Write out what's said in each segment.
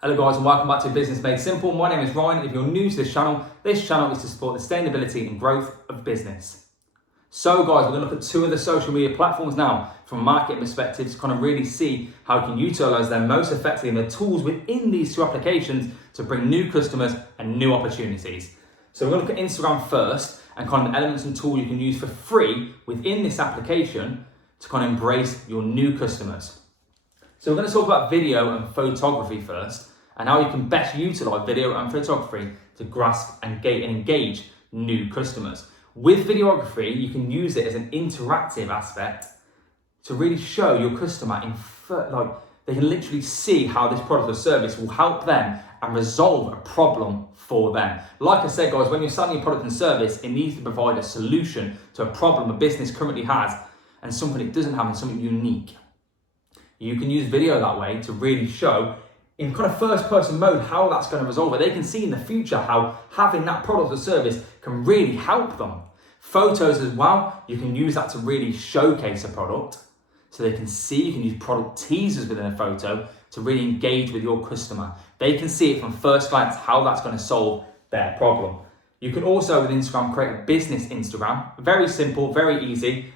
Hello guys and welcome back to Business Made Simple. My name is Ryan. If you're new to this channel is to support the sustainability and growth of business. So guys, we're going to look at two of the social media platforms now from a marketing perspective to kind of really see how you can utilize them most effectively and the tools within these two applications to bring new customers and new opportunities. So we're going to look at Instagram first and kind of the elements and tools you can use for free within this application to kind of embrace your new customers. So we're going to talk about video and photography first and how you can best utilize video and photography to grasp and engage new customers. With videography, you can use it as an interactive aspect to really show your customer they can literally see how this product or service will help them and resolve a problem for them. Like I said, guys, when you're selling your product and service, it needs to provide a solution to a problem a business currently has and something it doesn't have and something unique. You can use video that way to really show in kind of first person mode how that's going to resolve it. They can see in the future how having that product or service can really help them. Photos as well, you can use that to really showcase a product so they can see. You can use product teasers within a photo to really engage with your customer. They can see it from first glance how that's going to solve their problem. You can also with Instagram create a business Instagram. Very simple, very easy.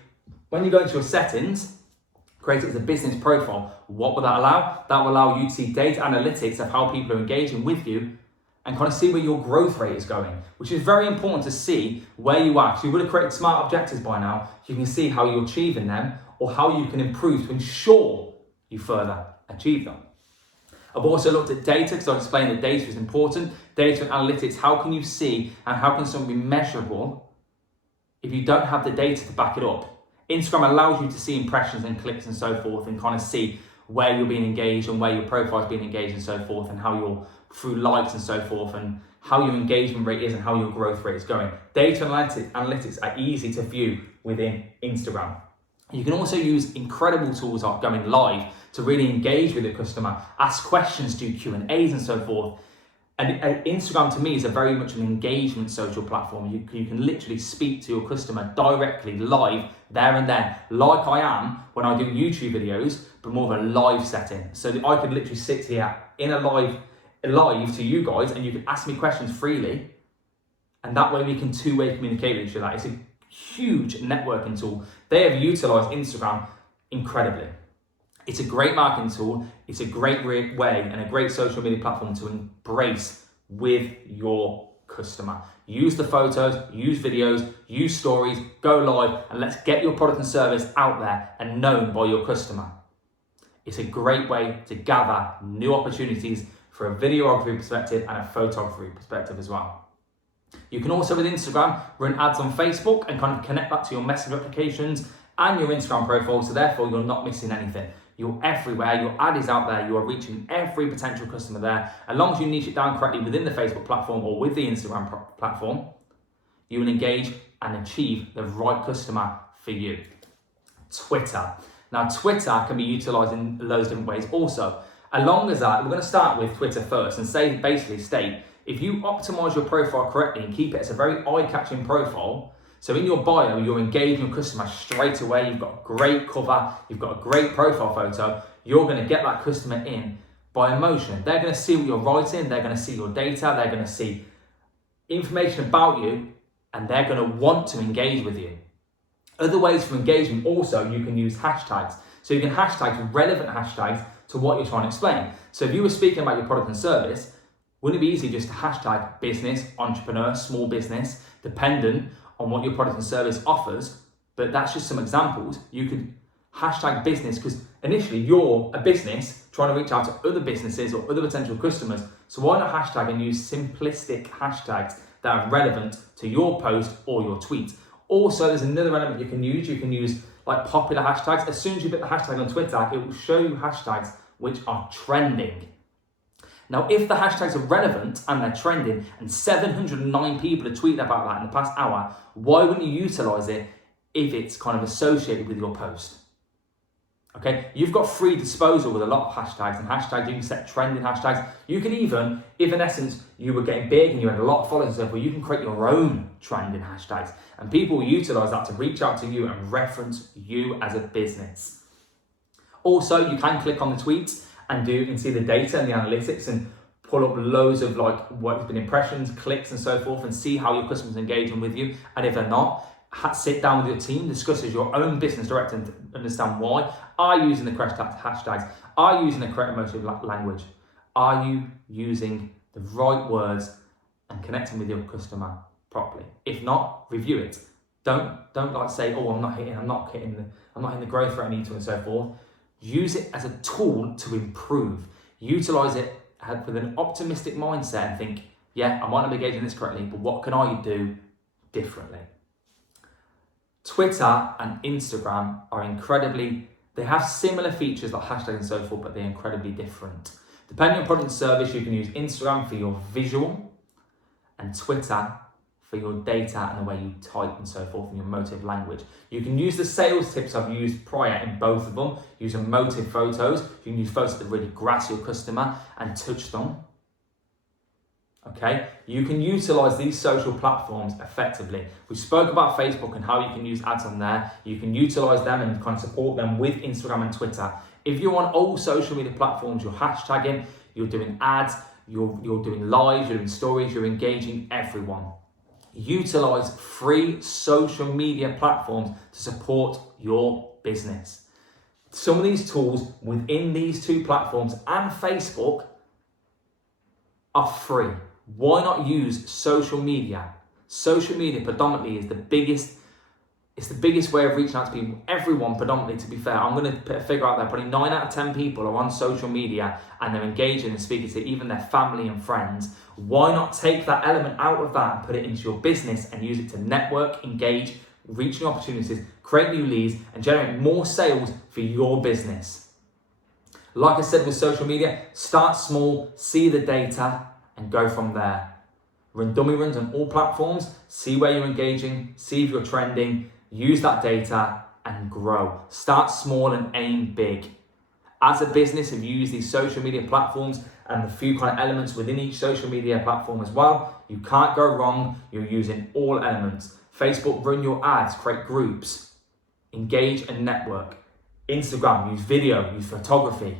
When you go into your settings, create it as a business profile. What will that allow? That will allow you to see data analytics of how people are engaging with you and kind of see where your growth rate is going, which is very important to see where you are. So you would have created smart objectives by now. You can see how you're achieving them or how you can improve to ensure you further achieve them. I've also looked at data because I explained that data is important. Data and analytics, how can you see and how can something be measurable if you don't have the data to back it up? Instagram allows you to see impressions and clicks and so forth and kind of see where you're being engaged and where your profile is being engaged and so forth and how you're through likes and so forth and how your engagement rate is and how your growth rate is going. Data analytics are easy to view within Instagram. You can also use incredible tools like going live to really engage with the customer, ask questions, do Q&As and so forth. And Instagram to me is a very much an engagement social platform. You can literally speak to your customer directly, live, there and then, like I am when I do YouTube videos, but more of a live setting. So that I could literally sit here in a live to you guys and you can ask me questions freely. And that way we can two-way communicate with each other. It's a huge networking tool. They have utilized Instagram incredibly. It's a great marketing tool. It's a great way and a great social media platform to embrace with your customer. Use the photos, use videos, use stories, go live, and let's get your product and service out there and known by your customer. It's a great way to gather new opportunities for a videography perspective and a photography perspective as well. You can also with Instagram run ads on Facebook and kind of connect that to your message applications and your Instagram profile, so therefore you're not missing anything. You're everywhere, your ad is out there, you are reaching every potential customer there. As long as you niche it down correctly within the Facebook platform or with the Instagram platform, you will engage and achieve the right customer for you. Twitter. Now Twitter can be utilized in loads of different ways also. Along with that, we're going to start with Twitter first and basically state, if you optimize your profile correctly and keep it as a very eye-catching profile, so in your bio, you're engaging your customer straight away, you've got a great cover, you've got a great profile photo, you're going to get that customer in by emotion. They're going to see what you're writing, they're going to see your data, they're going to see information about you, and they're going to want to engage with you. Other ways for engagement also, you can use hashtags. So you can hashtag relevant hashtags to what you're trying to explain. So if you were speaking about your product and service, wouldn't it be easy just to hashtag business, entrepreneur, small business, dependent on what your product and service offers? But that's just some examples. You could hashtag business because initially you're a business trying to reach out to other businesses or other potential customers. So why not hashtag and use simplistic hashtags that are relevant to your post or your tweet? Also, there's another element you can use. You can use like popular hashtags. As soon as you put the hashtag on Twitter, it will show you hashtags which are trending. Now, if the hashtags are relevant and they're trending and 709 people are tweeting about that in the past hour, why wouldn't you utilize it if it's kind of associated with your post? Okay, you've got free disposal with a lot of hashtags and hashtags. You can set trending hashtags. You can even, if in essence you were getting big and you had a lot of followers and stuff, well, you can create your own trending hashtags and people will utilize that to reach out to you and reference you as a business. Also, you can click on the tweets and see the data and the analytics and pull up loads of like what's been impressions, clicks and so forth, and see how your customers are engaging with you. And if they're not, sit down with your team, discuss as your own business director and understand why. Are you using the correct hashtags? Are you using the correct emotive language? Are you using the right words and connecting with your customer properly? If not, review it. Don't like say, oh, I'm not hitting the growth rate I need to, and so forth. Use it as a tool to improve. Utilize it with an optimistic mindset and think, yeah, I might not be engaging this correctly, but what can I do differently? Twitter and Instagram they have similar features like hashtags and so forth, but they're incredibly different. Depending on product and service, you can use Instagram for your visual and Twitter for your data and the way you type and so forth and your emotive language. You can use the sales tips I've used prior in both of them. Use emotive photos. You can use photos that really grasp your customer and touch them. Okay, you can utilize these social platforms effectively. We spoke about Facebook and how you can use ads on there. You can utilize them and kind of support them with Instagram and Twitter. If you're on all social media platforms, you're hashtagging, you're doing ads, you're doing lives, you're doing stories, you're engaging everyone. Utilize free social media platforms to support your business. Some of these tools within these two platforms and Facebook are free. Why not use social media? Social media predominantly is the biggest way of reaching out to people. Everyone predominantly, to be fair, I'm going to put a figure out there, probably 9 out of 10 people are on social media and they're engaging and speaking to even their family and friends. Why not take that element out of that and put it into your business and use it to network, engage, reach new opportunities, create new leads, and generate more sales for your business? Like I said with social media, start small, see the data, and go from there. Run dummy runs on all platforms, see where you're engaging, see if you're trending, use that data and grow. Start small and aim big. As a business, if you use these social media platforms and the few kind of elements within each social media platform as well, you can't go wrong. You're using all elements. Facebook, run your ads, create groups, engage and network. Instagram, use video, use photography.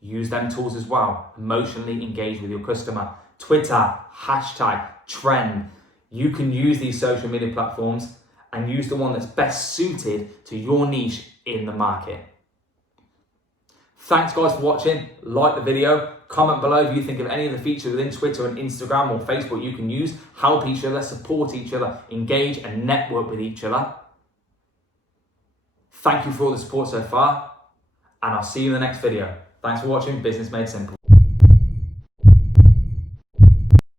Use them tools as well. Emotionally engage with your customer. Twitter, hashtag, trend. You can use these social media platforms and use the one that's best suited to your niche in the market. Thanks guys for watching. Like the video. Comment below if you think of any of the features within Twitter and Instagram or Facebook you can use. Help each other, support each other, engage and network with each other. Thank you for all the support so far, and I'll see you in the next video. Thanks for watching Business Made Simple.